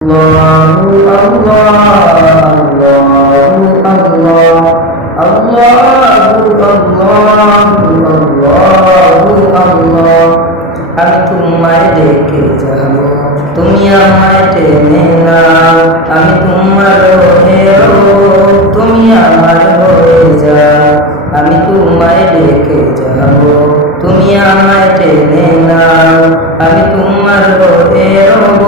আমি তোমায় ডেকে যাব, তুমি আমায় টেনে নাও। আমি তোমার হয়ে রব, তুমি আমার হয়ে যাও। আমি তোমায় ডেকে যাব, তুমি আমায় টেনে নাও। আমি তোমার হয়ে রব,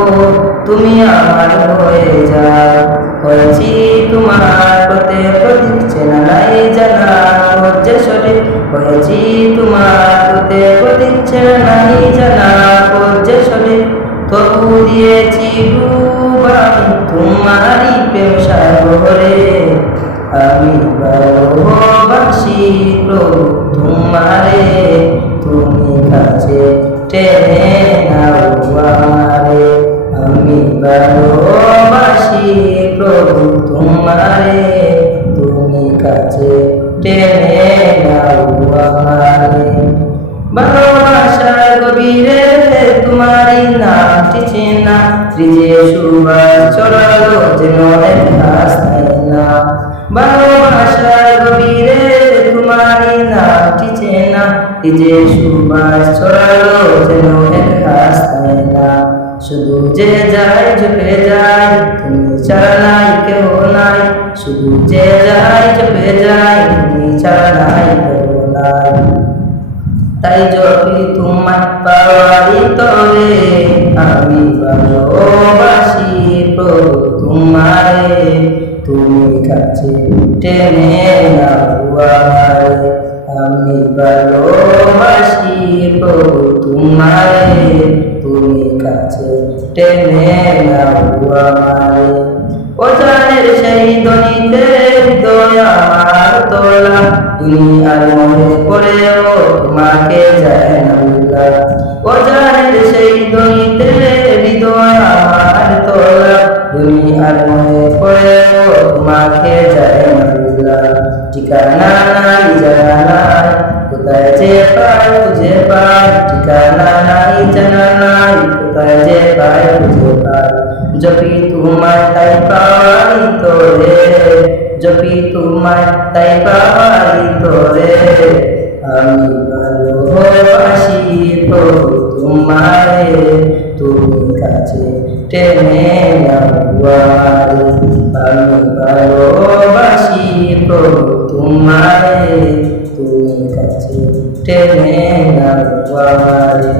তুমি আমার হয়ে যাও। হয়েছি তোমার পথে প্রতীক, চেনা নাই জানা যে সরে। হয়েছি তোমার পথে প্রতীক, চেনা নাই জানা যে সরে। তবু দিয়েছি ডুব আমি তোমারই প্রেম সাগরে। আমি ভালোবাসি প্রভু তোমারে, তুমি কাছে টেনে নাও আমারে। আমি ভালোবাসি প্রভু তোমারে, তুমি কাছে টেনে নাও আমারে। ভালোবাসার গভীরে তোমারই নামটি চেনা, ত্রিজে সুবাস ছড়ালো যেন এক রাস্তায় না। ভালোবাসার গভীরে তোমারই নামটি চেনা, ত্রিজে সুবাস ছড়ালো যেন এক রাস্তায় না। শুধু যে যায় ঝুঁকে যায়, তুমি ছাড়া নাই কেউ নাই। শুধু যে যায় ঝুঁকে যায়, তুমি ছাড়া নাই কেউ নাই। তাই যদি তোমার পাওয়ারি তরে, আমি ভালোবাসি প্রভু তোমারে, তুমি কাছে টেনে নাও আমারে। আমি ভালোবাসি প্রভু তোমারে, তুমি কাছে টেনে নাও আমারে। অজানের সেই ধ্বনিতে হৃদয় আমার তোলা, দুনিয়ার মনে পড়েও তোমাকে যায় না ভোলা। অজানের সেই ধ্বনিতে হৃদয় আমার তোলা, দুনিয়ার মনে পড়েও তোমাকে যায় না ভোলা। ঠিকানা নাই জানা নাই, কোথায় যে পাই খুঁজে পাই। ঠিকানা নাই জানা নাই, কোথায় যে পাই খুঁজে পাই। জপি তোমায় তাই পাই তোরে, জপি তোমায় তাই পাই তোরে। আমি ভালোবাসি প্রভু তোমারে, তুমি কাছে টেনে নাও আমারে। আমি ভালোবাসি প্রভু তোমারে, তুমি কাছে টেনে নাও আমারে।